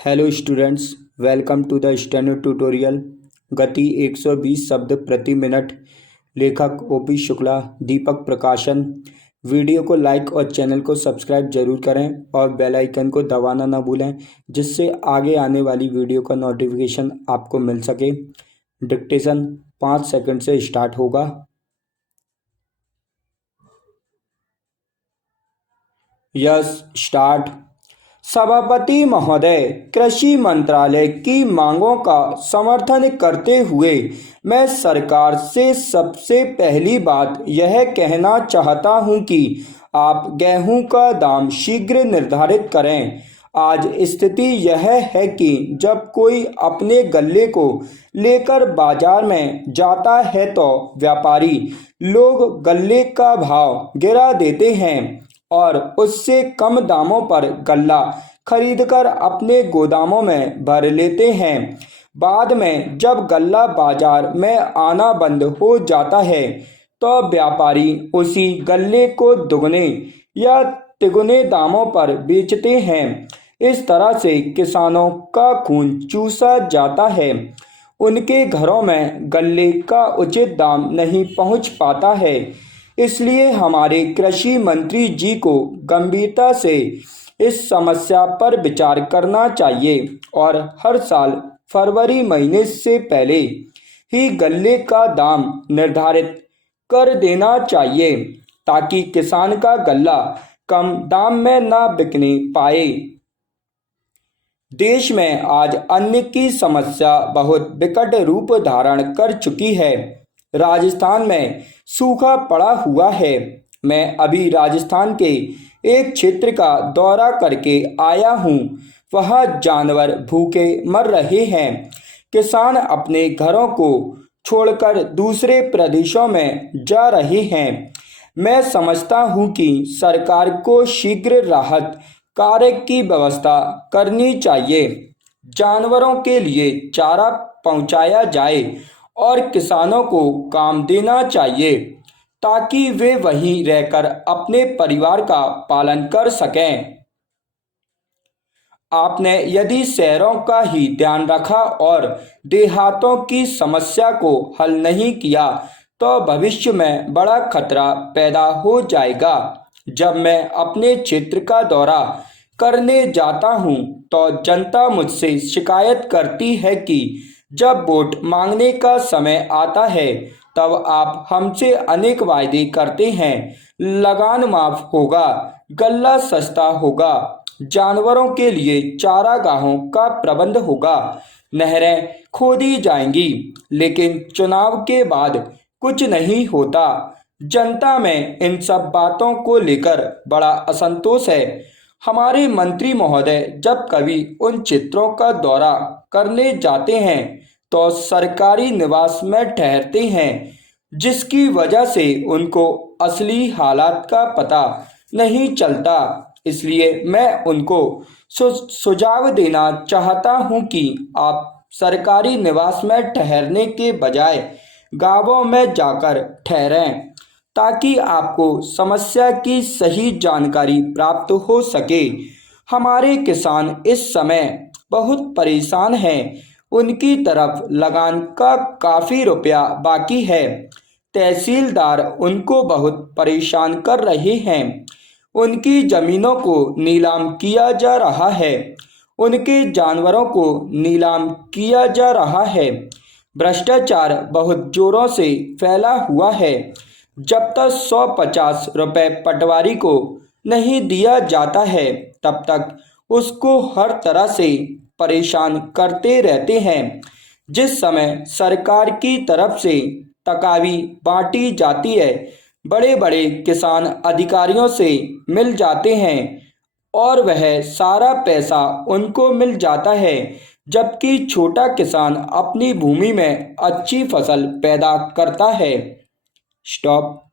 Hello students, welcome to the steno tutorial. गति 120 शब्द प्रति मिनट। लेखक ओपी शुक्ला, दीपक प्रकाशन। वीडियो को लाइक और चैनल को सब्सक्राइब जरूर करें और बेल आइकन को दबाना ना भूलें, जिससे आगे आने वाली वीडियो का नोटिफिकेशन आपको मिल सके। डिक्टेशन 5 सेकंड से स्टार्ट होगा। Yes, start. सभापति महोदय, कृषि मंत्रालय की मांगों का समर्थन करते हुए मैं सरकार से सबसे पहली बात यह कहना चाहता हूं कि आप गेहूं का दाम शीघ्र निर्धारित करें। आज स्थिति यह है कि जब कोई अपने गल्ले को लेकर बाजार में जाता है तो व्यापारी लोग गल्ले का भाव गिरा देते हैं और उससे कम दामों पर गल्ला खरीदकर अपने गोदामों में भर लेते हैं। बाद में जब गल्ला बाजार में आना बंद हो जाता है तो व्यापारी उसी गल्ले को दुगने या तिगुने दामों पर बेचते हैं। इस तरह से किसानों का खून चूसा जाता है। उनके घरों में गल्ले का उचित दाम नहीं पहुंच पाता है। इसलिए हमारे कृषि मंत्री जी को गंभीरता से इस समस्या पर विचार करना चाहिए और हर साल फरवरी महीने से पहले ही गल्ले का दाम निर्धारित कर देना चाहिए, ताकि किसान का गल्ला कम दाम में ना बिकने पाए। देश में आज अन्न की समस्या बहुत विकट रूप धारण कर चुकी है। राजस्थान में सूखा पड़ा हुआ है। मैं अभी राजस्थान के एक क्षेत्र का दौरा करके आया हूँ। वहाँ जानवर भूखे मर रहे हैं। किसान अपने घरों को छोड़कर दूसरे प्रदेशों में जा रहे हैं। मैं समझता हूँ कि सरकार को शीघ्र राहत कार्य की व्यवस्था करनी चाहिए। जानवरों के लिए चारा पहुँचाया जाए और किसानों को काम देना चाहिए, ताकि वे वहीं रहकर अपने परिवार का पालन कर सकें। आपने यदि शहरों का ही ध्यान रखा और देहातों की समस्या को हल नहीं किया तो भविष्य में बड़ा खतरा पैदा हो जाएगा। जब मैं अपने क्षेत्र का दौरा करने जाता हूं तो जनता मुझसे शिकायत करती है कि जब वोट मांगने का समय आता है तब आप हमसे अनेक वायदे करते हैं। लगान माफ होगा, गल्ला सस्ता होगा, जानवरों के लिए चारागाहों का प्रबंध होगा, नहरें खोदी जाएंगी, लेकिन चुनाव के बाद कुछ नहीं होता। जनता में इन सब बातों को लेकर बड़ा असंतोष है। हमारे मंत्री महोदय जब कभी उन क्षेत्रों का दौरा करने जाते हैं तो सरकारी निवास में ठहरते हैं, जिसकी वजह से उनको असली हालात का पता नहीं चलता। इसलिए मैं उनको सुझाव देना चाहता हूं कि आप सरकारी निवास में ठहरने के बजाय गांवों में जाकर ठहरें, ताकि आपको समस्या की सही जानकारी प्राप्त हो सके। हमारे किसान इस समय बहुत परेशान हैं। उनकी तरफ लगान का काफ़ी रुपया बाकी है। तहसीलदार उनको बहुत परेशान कर रहे हैं। उनकी ज़मीनों को नीलाम किया जा रहा है। उनके जानवरों को नीलाम किया जा रहा है। भ्रष्टाचार बहुत जोरों से फैला हुआ है। जब तक 150 रुपये पटवारी को नहीं दिया जाता है तब तक उसको हर तरह से परेशान करते रहते हैं। जिस समय सरकार की तरफ से तकावी बांटी जाती है, बड़े बड़े किसान अधिकारियों से मिल जाते हैं और वह सारा पैसा उनको मिल जाता है, जबकि छोटा किसान अपनी भूमि में अच्छी फसल पैदा करता है। स्टॉप।